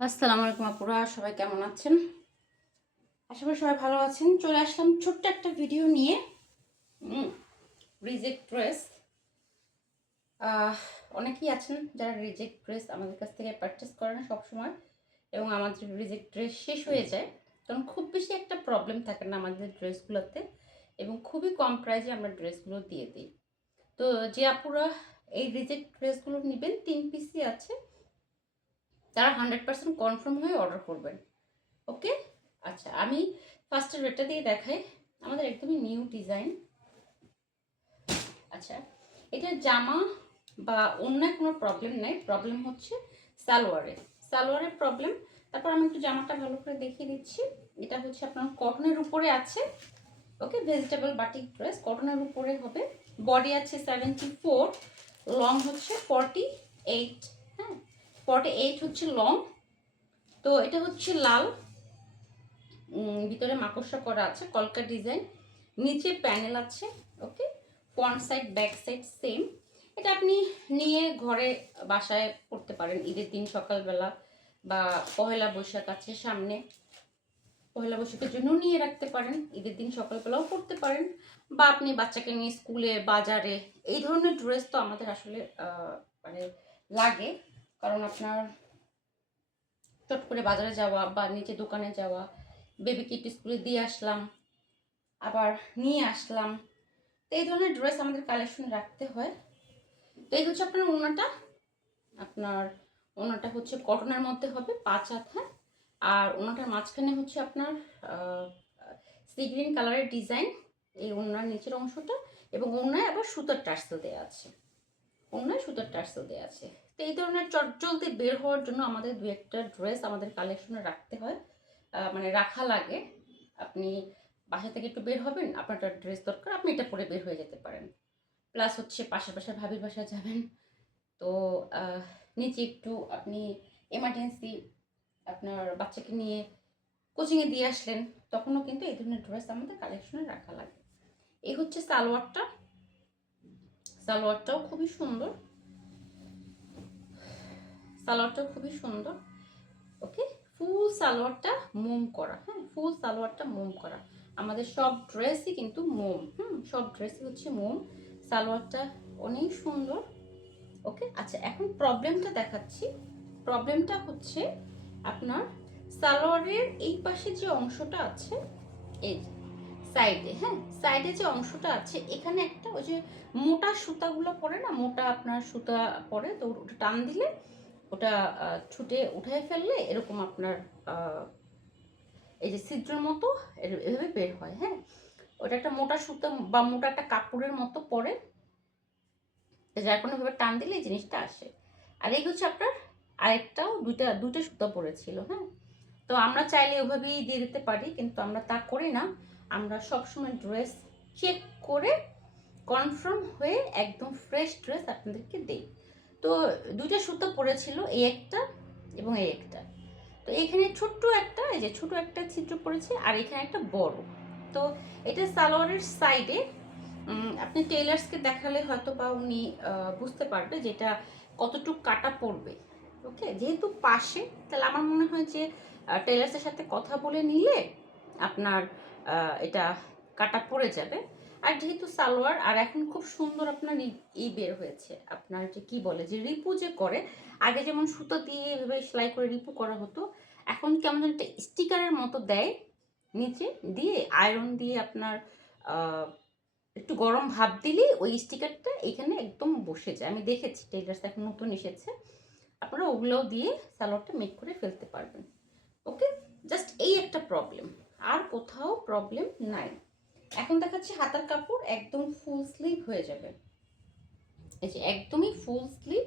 আসসালামু আলাইকুম আপুরা, সবাই কেমন আছেন? আশা করি সবাই ভালো আছেন। চলে আসলাম ছোট্ট একটা ভিডিও নিয়ে। রিজেক্ট ড্রেস অনেকেই আছেন যারা রিজেক্ট ড্রেস আমাদের কাছ থেকে পারচেস করেন সবসময় এবং আমাদের রিজেক্ট ড্রেস শেষ হয়ে যায়। কারণ খুব বেশি একটা প্রবলেম থাকে না আমাদের ড্রেসগুলোতে এবং খুবই কম প্রাইসে আমরা ড্রেসগুলো দিয়ে দিই। তো যে আপুরা এই রিজেক্ট ড্রেসগুলো নেবেন, তিন পিসই আছে। তারা হান্ড্রেড পার্সেন্ট কনফার্ম হয়ে অর্ডার করবেন। ওকে আচ্ছা আমি ফার্স্টের রেটটা দিয়ে দেখাই। আমাদের একদমই নিউ ডিজাইন আচ্ছা এটা জামা বা অন্য কোনো প্রবলেম নেই। প্রবলেম হচ্ছে সালোয়ারে সালোয়ারের প্রবলেম তারপর আমি একটু জামাটা ভালো করে দেখিয়ে দিচ্ছি। এটা হচ্ছে আপনার কটনের উপরে আছে। ওকে ভেজিটেবল বাটিক ড্রেস কটনের উপরে হবে। বডি আছে সেভেন্টি ফোর লং হচ্ছে ফর্টি এইট ফর্টি এইট হচ্ছে লং তো এটা হচ্ছে লাল। ভিতরে মাকড়সা করা আছে, কলকা ডিজাইন। নিচে প্যানেল আছে, okay? Front side back side same এটা আপনি নিয়ে ঘরে বাসায় পড়তে পারেন, ঈদের দিন সকালবেলা বা পহেলা বৈশাখ আছে সামনে। পহেলা বৈশাখের জন্য নিয়ে রাখতে পারেন, ঈদের দিন সকালবেলাও পড়তে পারেন। বা আপনি বাচ্চাকে নিয়ে স্কুলে, বাজারে, এই ধরনের ড্রেস তো আমাদের আসলে মানে লাগে। কারণ আপনার চট করে বাজারে যাওয়া বা নিচে দোকানে যাওয়া বেবি কিট স্কুলে দিয়ে আসলাম, আবার নিয়ে আসলাম, তো এই ধরনের ড্রেস আমাদের কালেকশন রাখতে হয়। তো এই হচ্ছে আপনার ওনাটা আপনার ওনাটা হচ্ছে কটনের মধ্যে হবে পাঁচ হাত, আর ওনাটার মাঝখানে হচ্ছে আপনার সি গ্রিন কালারের ডিজাইন এই ওনার নিচের অংশটা, এবং ওনায় আবার সুতার টার্সেল দেওয়া আছে, ওনায় সুতার টার্সেল দেওয়া আছে। তো এই ধরনের চটজলদি বের হওয়ার জন্য আমাদের দু একটা ড্রেস আমাদের কালেকশনে রাখতে হয়। মানে রাখা লাগে। আপনি বাসা থেকে একটু বের হবেন, আপনার ড্রেস দরকার, আপনি এটা পরে বের হয়ে যেতে পারেন। প্লাস হচ্ছে পাশের বাসায় ভাবির বাসায় যাবেন। তো নিচে একটু আপনি এমার্জেন্সি আপনার বাচ্চাকে নিয়ে কোচিংয়ে দিয়ে আসলেন, তখনও কিন্তু এই ধরনের ড্রেস আমাদের কালেকশনে রাখা লাগে। এই হচ্ছে সালোয়ারটা। সালোয়ারটাও খুবই সুন্দর। সালোয়ারটাও খুবই সুন্দর। ওকে? ফুল সালোয়ারটা মোম করা হ্যাঁ? ফুল সালোয়ারটা মোম করা। আমাদের সব ড্রেসই কিন্তু মোম, হুম? সব ড্রেসই হচ্ছে মোম। সালোয়ারটা অনেক সুন্দর। ওকে? আচ্ছা এখন প্রবলেমটা দেখাচ্ছি। প্রবলেমটা হচ্ছে আপনার সালোয়ারের এই পাশে যে অংশটা আছে, এই সাইডে হ্যাঁ? সাইডে যে অংশটা আছে, এখানে একটা ওই যে মোটা সুতাগুলো পরে না, মোটা আপনার সুতা পরে, তো ওটা টান দিলে ওটা ছুটে উঠায় ফেললে এরকম আপনার এই যে ছিদ্রের মতো এভাবে বের হয় হ্যাঁ? ওটা একটা মোটা সুতো বা মোটা একটা কাপড়ের মতো পরে, যার কোনো ভাবে টান দিলে এই জিনিসটা আসে। আর এই হচ্ছে আপনার আরেকটাও, দুইটা দুইটা সুতো পড়েছিল হ্যাঁ? তো আমরা চাইলে ওভাবেই দিয়ে দিতে পারি, কিন্তু আমরা তা করি না। আমরা সবসময় ড্রেস চেক করে কনফার্ম হয়ে একদম ফ্রেশ ড্রেস আপনাদেরকে দিই। তো দুইটা সুতো পড়েছিল, এই একটা এবং এই একটা। তো এখানে ছোট্ট একটা, এই যে ছোট একটা ছিদ্র পড়েছে, আর এখানে একটা বড়। তো এটা সালোয়ারের সাইডে আপনি টেলার্সকে দেখালে হয়তো বা উনি বুঝতে পারবে যেটা কতটুকু কাটা পড়বে। ওকে যেহেতু পাশে, তাহলে আমার মনে হয় যে টেলার্সের সাথে কথা বলে নিলে আপনার এটা কাটা পড়ে যাবে। আর যেহেতু সালোয়ার, আর এখন খুব সুন্দর আপনার ই- বের হয়েছে। আপনার যে কি বলে, যে রিপু যে করে, আগে যেমন সুতো দিয়ে এভাবে সেলাই করে রিপু করা হতো, এখন কেমন একটা স্টিকারের মতো দেয় নিচে, দিয়ে আয়রন দিয়ে আপনার একটু গরম ভাব দিলেই ওই স্টিকারটা এখানে একদম বসে যায়। আমি দেখেছি টেলার্স এখন নতুন এসেছে। আপনারা ওগুলোও দিয়ে সালোয়ারটা মেক করে ফেলতে পারবেন। ওকে জাস্ট এই একটা প্রবলেম আর কোথাও প্রবলেম নাই। এখন দেখাচ্ছি হাতার কাপড় একদম ফুল স্লিভ হয়ে যাবে। এই যে একদমই ফুল স্লিভ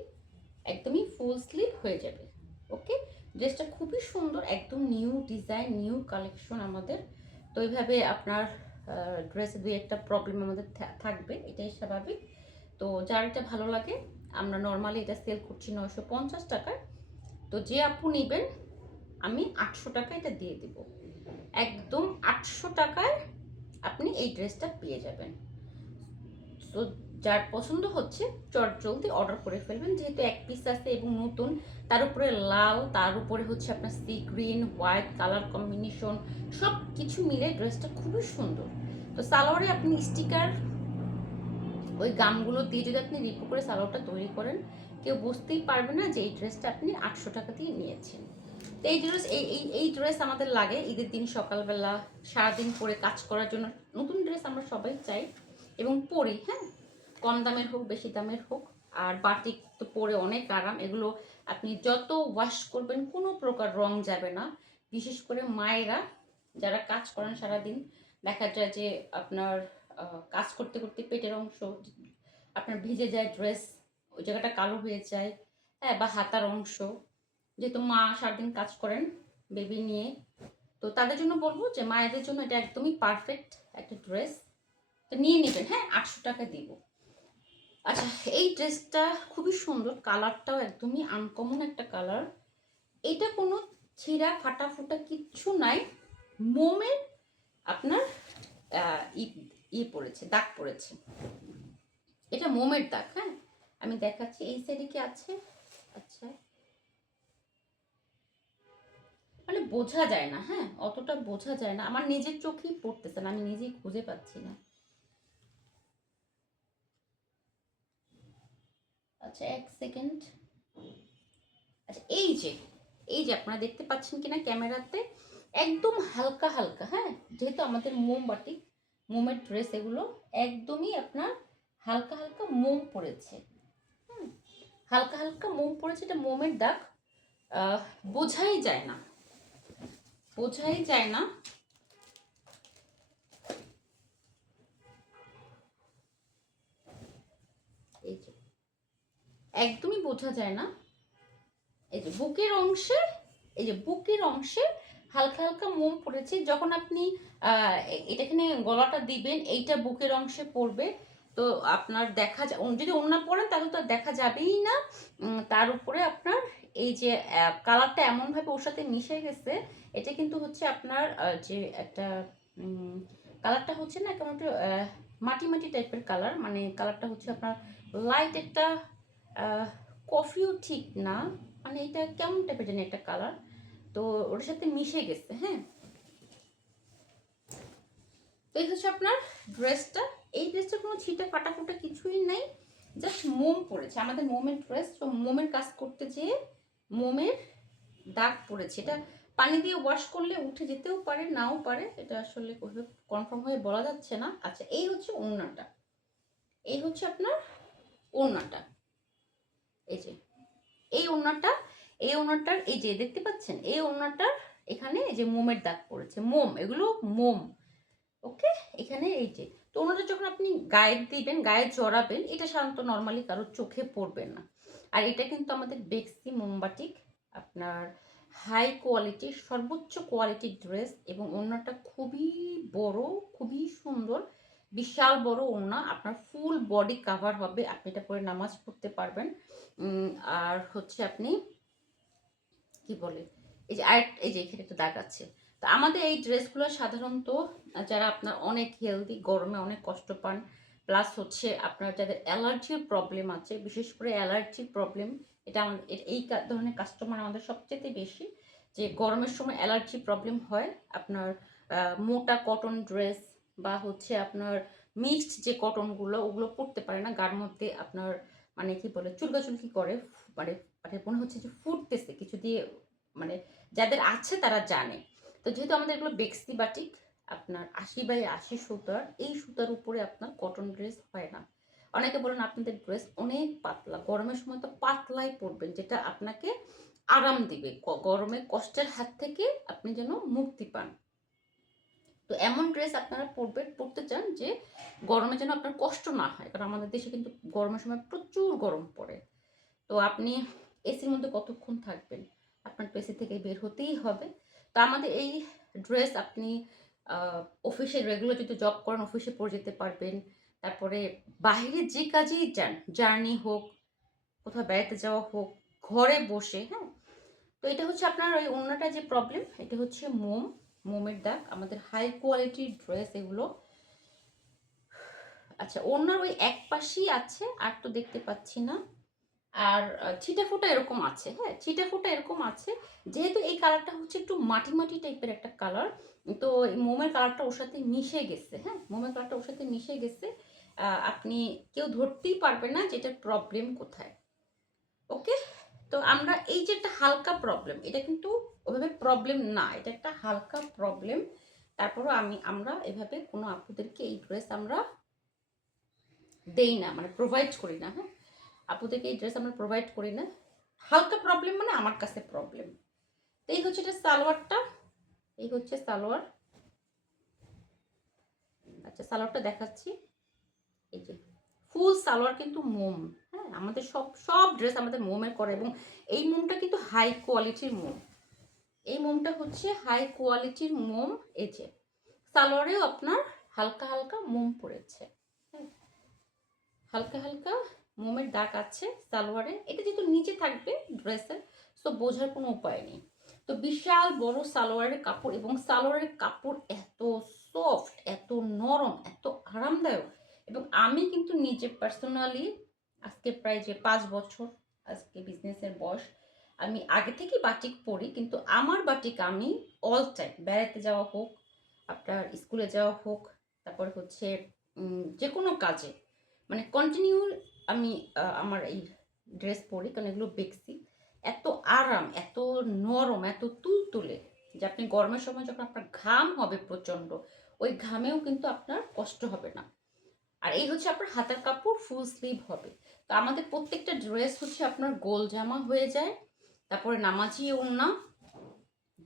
একদমই ফুল স্লিভ হয়ে যাবে। ওকে ড্রেসটা খুবই সুন্দর, একদম নিউ ডিজাইন নিউ কালেকশন আমাদের। তো এইভাবে আপনার ড্রেসে দুই একটা প্রবলেম আমাদের থাকবে, এটাই স্বাভাবিক। তো যার এটা ভালো লাগে, আমরা নর্মালি এটা সেল করছি নয়শো পঞ্চাশ টাকায়। তো যে আপু নেবেন, আমি আটশো টাকা এটা দিয়ে দেব। একদম আটশো টাকায় আপনি এই ড্রেসটা পেয়ে যাবেন। তো যার পছন্দ হচ্ছে, চট জলদি অর্ডার করে ফেলবেন। যেহেতু এক পিস আছে এবং নতুন, তার উপরে লাল, তার উপরে হচ্ছে আপনার sea green white colour combination সব কিছু মিলে ড্রেসটা খুবই সুন্দর। তো সালোয়ারে আপনি স্টিকার ওই গামগুলো দিয়ে যদি আপনি রিপো করে সালোয়ারটা তৈরি করেন, কেউ বুঝতেই পারবে না যে এই ড্রেসটা আপনি আটশো টাকা দিয়ে নিয়েছেন। তো এই ড্রেস এই এই এই ড্রেস আমাদের লাগে ঈদের দিন সকালবেলা, সারাদিন পরে কাজ করার জন্য। নতুন ড্রেস আমরা সবাই চাই এবং পরি হ্যাঁ? কম দামের হোক, বেশি দামের হোক। আর বাটিক তো পরে অনেক আরাম। এগুলো আপনি যত ওয়াশ করবেন, কোনো প্রকার রং যাবে না। বিশেষ করে মায়েরা যারা কাজ করেন সারাদিন, দেখা যায় যে আপনার কাজ করতে করতে পেটের অংশ, আপনার ভিজে যায় ড্রেস ওই জায়গাটা কালো হয়ে যায় হ্যাঁ বা হাতার অংশ। যেহেতু মা সারাদিন কাজ করেন বেবি নিয়ে। তো তাদের জন্য বলব যে মায়েদের জন্য এটা একদমই পারফেক্ট একটা ড্রেস তো নিয়ে নেবেন হ্যাঁ আটশো টাকা দিব। আচ্ছা এই ড্রেসটা খুবই সুন্দর কালারটাও একদমই আনকমন একটা কালার এটা কোনো ছিঁড়া ফাটা ফুটা কিচ্ছু নাই। মোমের আপনার ইয়ে পড়েছে, দাগ পড়েছে। এটা মোমের দাগ হ্যাঁ। আমি দেখাচ্ছি, এই সাইডে কি আছে? আচ্ছা। মানে বোঝা যায় না হ্যাঁ? অতটা বোঝা যায় না। আমার নিজের চোখেই পড়তেছে না, আমি নিজেই খুঁজে পাচ্ছি না। আচ্ছা এক সেকেন্ড। আচ্ছা এই যে এই যে আপনারা দেখতে পাচ্ছেন কিনা ক্যামেরাতে, একদম হালকা হালকা হ্যাঁ? যেহেতু আমাদের মোমবাটি মোমের ড্রেস এগুলো একদমই আপনার হালকা হালকা মোম পড়েছে হালকা হালকা মোম পড়েছে এটা মোমের দাগ বোঝাই যায় না। বোঝাই যায় না। একদমই বোঝা যায় না। এই যে বুকের অংশে এই যে বুকের অংশে হালকা হালকা মোম পড়েছে। যখন আপনি আহ, এ- এটা এখানে গলাটা দিবেন এইটা বুকের অংশে পড়বে। তো আপনার দেখা যদি অন্য পড়েন তাহলে তো দেখা যাবেই না। তার উপরে আপনার এই যে কালারটা এমনভাবে ওর সাথে মিশে গেছে, এটা কিন্তু হচ্ছে আপনার যে একটা কালারটা হচ্ছে না কেমন একটু মাটি মাটি টাইপের কালার মানে কালারটা হচ্ছে আপনার লাইট একটা কফিও ঠিক না মানে এটা কেমন টাইপের জানি একটা কালার তো ওটার সাথে মিশে গেছে হ্যাঁ। তো এই হচ্ছে আপনার ড্রেসটা এই ড্রেসটা কোনো ছিটে ফাটা ফুটা কিছুই নাই জাস্ট মোম পড়েছে আমাদের মোমের ড্রেস তো মোমের কাজ করতে যেয়ে মোমের দাগ পড়েছে। এটা পানি দিয়ে ওয়াশ করলে উঠে যেতেও পারে, নাও পারে। এটা আসলে কনফার্ম হয়ে বলা যাচ্ছে না। আচ্ছা এই হচ্ছে ওড়নাটা। এই হচ্ছে আপনার ওড়নাটা। এই যে, এই ওড়নাটা, এই ওড়নাটার, এই যে, দেখতে পাচ্ছেন? এই ওড়নাটার এখানে এই যে মোমের দাগ পড়েছে। মোম, এগুলো মোম। ওকে এখানে এই যে ওনাটা যখন আপনি গায়ে দিবেন, গায়ে জড়াবেন, এটা সাধারণত নর্মালি কারোর চোখে পড়বে না। আর এটা কিন্তু আমাদের বেক্সি মোমবাটিক আপনার হাই কোয়ালিটির সর্বোচ্চ কোয়ালিটির ড্রেস এবং ওড়নাটা খুবই বড়, খুবই সুন্দর, বিশাল বড় ওড়না আপনার ফুল বডি কাভার হবে, আপনি এটা পরে নামাজ পড়তে পারবেন। আর হচ্ছে আপনি, কি বলে, এই যে আরেক, এই যে এখানে একটা দাগ আছে। তো আমাদের এই ড্রেসগুলো সাধারণত যারা আপনার অনেক হেলদি গরমে অনেক কষ্ট পান প্লাস হচ্ছে আপনার যাদের অ্যালার্জির প্রবলেম আছে, বিশেষ করে অ্যালার্জির প্রবলেম এটা আমাদের এই ধরনের কাস্টমার আমাদের সবচেয়ে বেশি, যে গরমের সময় অ্যালার্জি প্রবলেম হয়, আপনার মোটা কটন ড্রেস বা হচ্ছে আপনার মিক্সড যে কটনগুলো ওগুলো পরতে পারে না গার মধ্যে আপনার মানে কি বলে, চুলকাচুলকি করে মানে মানে মনে হচ্ছে যে ফুটতেছে, কিছু দিয়ে মানে যাদের আছে তারা জানে। তো যেহেতু আমাদের এগুলো বেক্সি বাটিক, আপনার আশি বাই আশি সুতার, এই সুতার উপরে আপনার কটন ড্রেস হয় না। অনেকে বলেন আপনাদের ড্রেস অনেক পাতলা, গরমের সময় তো পাতলাই পরবেন, যেটা আপনাকে আরাম দিবে। গরমে কষ্টের হাত থেকে আপনি যেন মুক্তি পান। তো এমন ড্রেস আপনারা পরবেন, পরতে চান যে গরমে যেন আপনার কষ্ট না হয়, কারণ আমাদের দেশে কিন্তু গরমের সময় প্রচুর গরম পড়ে। তো আপনি এসির মধ্যে কতক্ষণ থাকবেন? আপনার তো এসি থেকে বের হতেই হবে। তো আমাদের এই ড্রেস আপনি অফিসে রেগুলার যদি জব করেন অফিসে পরে যেতে পারবেন। তারপরে বাইরে যে কাজেই যান জার্নি হোক, কোথাও বেড়াতে যাওয়া হোক, ঘরে বসে হ্যাঁ? তো এটা হচ্ছে আপনার ওই অন্যটা যে প্রবলেম এটা হচ্ছে মোম, মোমের দাগ। আমাদের হাই কোয়ালিটির ড্রেস এগুলো। আচ্ছা ওনার ওই এক পাশেই আছে, আর তো দেখতে পাচ্ছি না। আর ছিটা ফোটা এরকম আছে হ্যাঁ? ছিটা ফোটা এরকম আছে। যেহেতু এই কালারটা হচ্ছে একটু মাটি মাটি টাইপের একটা কালার, তো মোমের কালারটা ওর সাথে মিশে গেছে হ্যাঁ? মোমের কালারটা ওর সাথে মিশে গেছে। আপনি কেউ ধরতেই পারবে না যে এটার প্রবলেম কোথায়। ওকে? তো আমরা এই যে একটা হালকা প্রবলেম এটা কিন্তু ওভাবে প্রবলেম না, এটা একটা হালকা প্রবলেম তারপরও আমি, আমরা এভাবে কোনো আপুদেরকে এই ড্রেস আমরা দেই না মানে প্রোভাইড করি না হ্যাঁ? আপুদেরকে এই ড্রেস আমরা প্রোভাইড করি না। হালকা প্রবলেম মানে আমার কাছে প্রবলেম তো এই হচ্ছে এটা সালোয়ারটা। এই হচ্ছে সালোয়ার। আচ্ছা সালোয়ারটা দেখাচ্ছি। এই যে ফুল সালোয়ার কিন্তু মোম। হ্যাঁ আমাদের সব সব ড্রেস আমাদের মোমের করে এবং এই মোমটা কিন্তু হাই কোয়ালিটির মোম। এই মোমটা হচ্ছে হাই কোয়ালিটির মোম। এই যে সালোয়ারেও আপনার হালকা হালকা মোম পড়েছে। হ্যাঁ। হালকা হালকা মোমের দাগ আছে সালোয়ারে এটা যেহেতু নিচে থাকবে ড্রেসের সো বোঝার কোনো উপায় নেই। তো বিশাল বড় সালোয়ারের কাপড় এবং সালোয়ারের কাপড় এত সফট এত নরম, এত আরামদায়ক। এবং আমি কিন্তু নিজে পার্সোনালি আজকে প্রায় যে পাঁচ বছর আজকে বিজনেসের বয়স, আমি আগে থেকেই বাটিক পরি, কিন্তু আমার বাটিক আমি অল টাইম বেড়াতে যাওয়া হোক, আপনার স্কুলে যাওয়া হোক, তারপর হচ্ছে যে কোনো কাজে মানে কন্টিনিউ আমি আমার এই ড্রেস পরি, কারণ এগুলো বেক্সি। এত আরাম, এত নরম, এত তুলতুলে যে আপনি গরমের সময় যখন আপনার ঘাম হবে প্রচণ্ড, ওই ঘামেও কিন্তু আপনার কষ্ট হবে না। আর এই হচ্ছে আপনার হাতার কাপড় ফুল স্লিভ হবে। তো আমাদের প্রত্যেকটা ড্রেস হচ্ছে আপনার গোল জামা হয়ে যায়, তারপরে নামাজি ওড়না,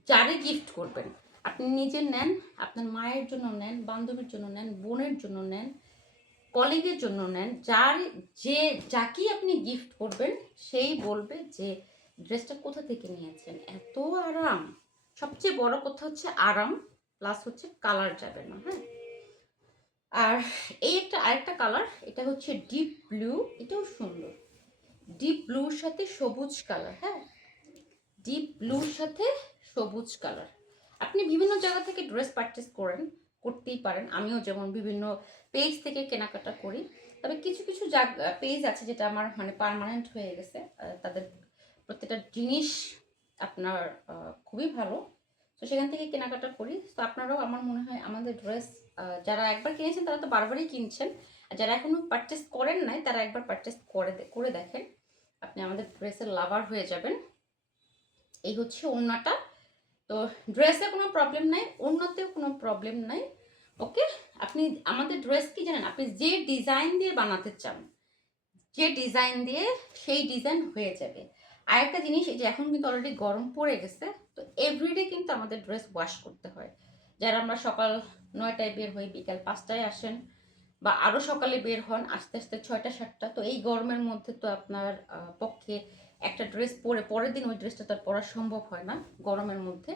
যারে গিফট করবেন। আপনি নিজে নেন, আপনার মায়ের জন্য নেন, বান্ধবীর জন্য নেন, বোনের জন্য নেন কলিগের জন্য নেন, যার যে, যাকেই আপনি গিফট করবেন, সেই বলবে যে, ড্রেসটা কোথা থেকে নিয়েছেন? এত আরাম। সবচেয়ে বড় কথা হচ্ছে আরাম প্লাস হচ্ছে কালার যাবে না হ্যাঁ? আর এই একটা, আরেকটা কালার এটা হচ্ছে ডিপ ব্লু এটাও সুন্দর। ডিপ ব্লুর সাথে সবুজ কালার হ্যাঁ? ডিপ ব্লুর সাথে সবুজ কালার আপনি বিভিন্ন জায়গা থেকে ড্রেস পারচেস করেন করতেই পারেন। আমিও যেমন বিভিন্ন পেজ থেকে কেনাকাটা করি। তবে কিছু কিছু জায়গা পেজ আছে যেটা আমার মানে পার্মানেন্ট হয়ে গেছে। তাদের প্রত্যেকটা জিনিস আপনার খুবই ভালো। তো সেখান থেকে কেনাকাটা করি। তো আপনারাও আমার মনে হয় আমাদের ড্রেস যারা একবার কিনেছেন তারা তো বারবারই কিনছেন। আর যারা এখনও পারচেস করেন নাই, তারা একবার পারচেস করে করে দেখেন। আপনি আমাদের ড্রেসের লাভার হয়ে যাবেন। এই হচ্ছে ওড়নাটা। তো ড্রেসে কোনো প্রবলেম নাই অন্যতেও কোনো প্রবলেম নাই ওকে আপনি আমাদের ড্রেস কি জানেন? আপনি যে ডিজাইন দিয়ে বানাতে চান, যে ডিজাইন দিয়ে সেই ডিজাইন হয়ে যাবে। আর একটা জিনিস, এই যে এখন কিন্তু অলরেডি গরম পড়ে গেছে, তো এভরিডে কিন্তু আমাদের ড্রেস ওয়াশ করতে হয়। যারা আমরা সকাল নয়টায় বের হই, বিকাল পাঁচটায় আসেন, বা আরও সকালে বের হন, আস্তে আস্তে ছয়টা, সাতটা, তো এই গরমের মধ্যে তো আপনার পক্ষে একটা ড্রেস পরে, পরের দিন ওই ড্রেসটা তার পরা সম্ভব হয় না, গরমের মধ্যে।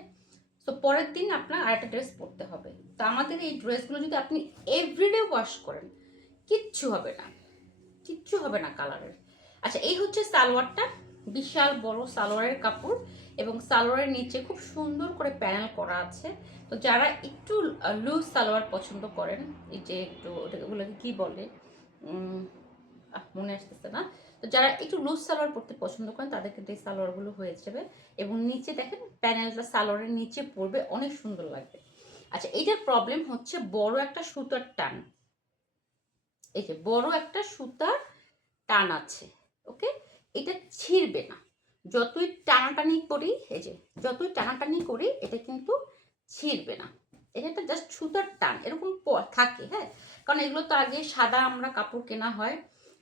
তো পরের দিন আপনার আরেকটা ড্রেস পরতে হবে। তো আমাদের এই ড্রেসগুলো যদি আপনি এভরিডে ওয়াশ করেন, কিচ্ছু হবে না। কিচ্ছু হবে না কালারের আচ্ছা এই হচ্ছে সালোয়ারটা। বিশাল, বড় সালোয়ারের কাপড় এবং সালোয়ারের নিচে খুব সুন্দর করে প্যানেল করা আছে। তো যারা একটু লুজ সালোয়ার পছন্দ করেন, এই যে একটু ওটাকে কি বলে? মনে আসতেছে না। তো যারা একটু লুজ সালোয়ার পরতে পছন্দ করেন, তাদের কিন্তু এই সালোয়ারগুলো হয়ে যাবে এবং নিচে দেখেন প্যানেলটা সালোয়ারের নিচে পড়বে, অনেক সুন্দর লাগবে। আচ্ছা এইটার প্রবলেম হচ্ছে বড় একটা সুতার টান। এই যে বড় একটা সুতার টান আছে ওকে এটা ছিঁড়বে না। যতই টানাটানি করি, এই যে যতই টানাটানি করি, এটা কিন্তু ছিঁড়বে না। এটা একটা জাস্ট সুতার টান, এরকম থাকে হ্যাঁ? কারণ এগুলো তো আগে সাদা আমরা কাপড় কেনা হয়।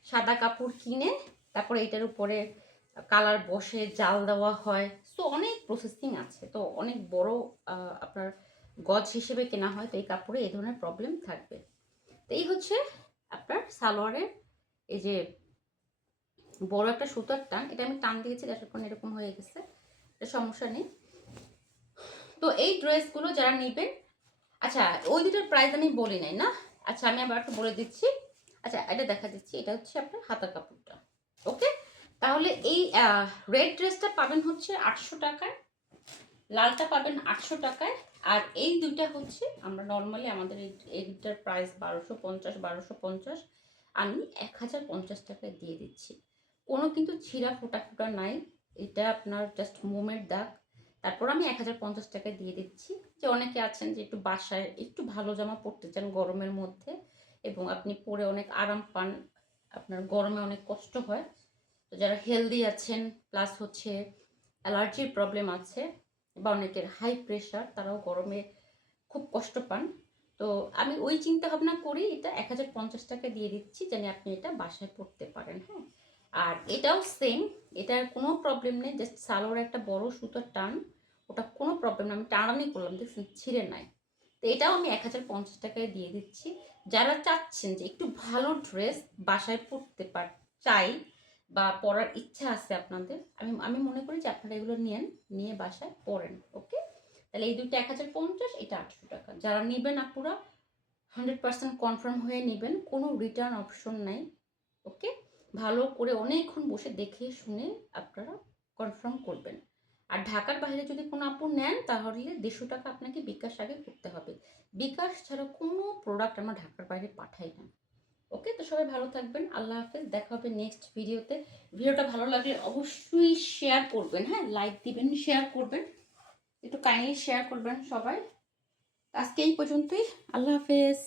সাদা কাপড় কিনে তারপরে এটার উপরে কালার বসে, জাল দেওয়া হয়। তো অনেক প্রসেসিং আছে। তো অনেক বড় আপনার গজ হিসেবে কেনা হয়, তো এই কাপড়ে এই ধরনের প্রবলেম থাকবে। তো এই হচ্ছে আপনার সালোয়ারের এই যে বড় একটা সুতার টান। এটা আমি টান দিয়েছি যার এরকম হয়ে গেছে। এটা সমস্যা নেই। তো এই ড্রেসগুলো যারা নেবেন আচ্ছা ওই দুটোর প্রাইস আমি বলি নাই, না? আচ্ছা আমি আবার একটু বলে দিচ্ছি। আচ্ছা এটা দেখা দিচ্ছি এটা হচ্ছে আপনার হাতা কাপড়টা। ওকে? তাহলে এই রেড ড্রেসটা পাবেন হচ্ছে আটশো টাকায়, লালটা পাবেন আটশো টাকায়, আর এই দুইটা হচ্ছে আমরা নর্মালি আমাদের এই দুটার প্রাইস বারোশো পঞ্চাশ বারোশো পঞ্চাশ, আমি এক হাজার পঞ্চাশ টাকায় দিয়ে দিচ্ছি। কোনো কিন্তু ছিঁড়া ফোটা ফোটা নাই, এটা আপনার জাস্ট মোমের দাগ। তারপর আমি এক হাজার পঞ্চাশ টাকায় দিয়ে দিচ্ছি। যে অনেকে আছেন যে একটু বাসায় একটু ভালো জামা পরতে চান গরমের মধ্যে এবং আপনি পরে অনেক আরাম পান, আপনার গরমে অনেক কষ্ট হয়। তো যারা হেলদি আছেন প্লাস হচ্ছে অ্যালার্জির প্রবলেম আছে বা অনেকের হাই প্রেশার তারাও গরমে খুব কষ্ট পান। তো আমি ওই চিন্তা ভাবনা করি, এটা এক হাজার পঞ্চাশ টাকা দিয়ে দিচ্ছি যেন আপনি এটা বাসায় পড়তে পারেন হ্যাঁ। আর এটাও সেম এটার কোনো প্রবলেম নেই জাস্ট সালোয়ার একটা বড় সুতোর টান, ওটা কোনো প্রবলেম না। আমি টানানি করলাম, দেখছেন, ছিঁড়ে নাই। তো এটাও আমি এক হাজার পঞ্চাশ টাকায় দিয়ে দিচ্ছি। যারা চাচ্ছেন যে একটু ভালো ড্রেস বাসায় পরতে পার, চাই বা পরার ইচ্ছা আছে আপনাদের, আমি আমি মনে করি যে আপনারা এগুলো নিয়েন নিয়ে বাসায় পরেন ওকে? তাহলে এই দুটো এক হাজার পঞ্চাশ, এটা আটশো টাকা। যারা নেবেন আপুরা হান্ড্রেড পার্সেন্ট কনফার্ম হয়ে নেবেন, কোনো রিটার্ন অপশন নাই, ওকে? ভালো করে অনেকক্ষণ বসে দেখে শুনে আপনারা কনফার্ম করবেন। আর ঢাকার বাইরে যদি কোনো আপু নেন, তাহলে দেড়শো টাকা আপনাকে বিকাশ আগে করতে হবে। বিকাশ ছাড়া কোনো প্রোডাক্ট আমরা ঢাকার বাইরে পাঠাই না। ওকে তো সবাই ভালো থাকবেন। আল্লাহ হাফেজ। দেখা হবে নেক্সট ভিডিওতে ভিডিওটা ভালো লাগলে অবশ্যই শেয়ার করবেন হ্যাঁ? লাইক দিবেন শেয়ার করবেন। একটু কাইন্ডলি শেয়ার করবেন সবাই। আজকে এই পর্যন্তই। আল্লাহ হাফেজ।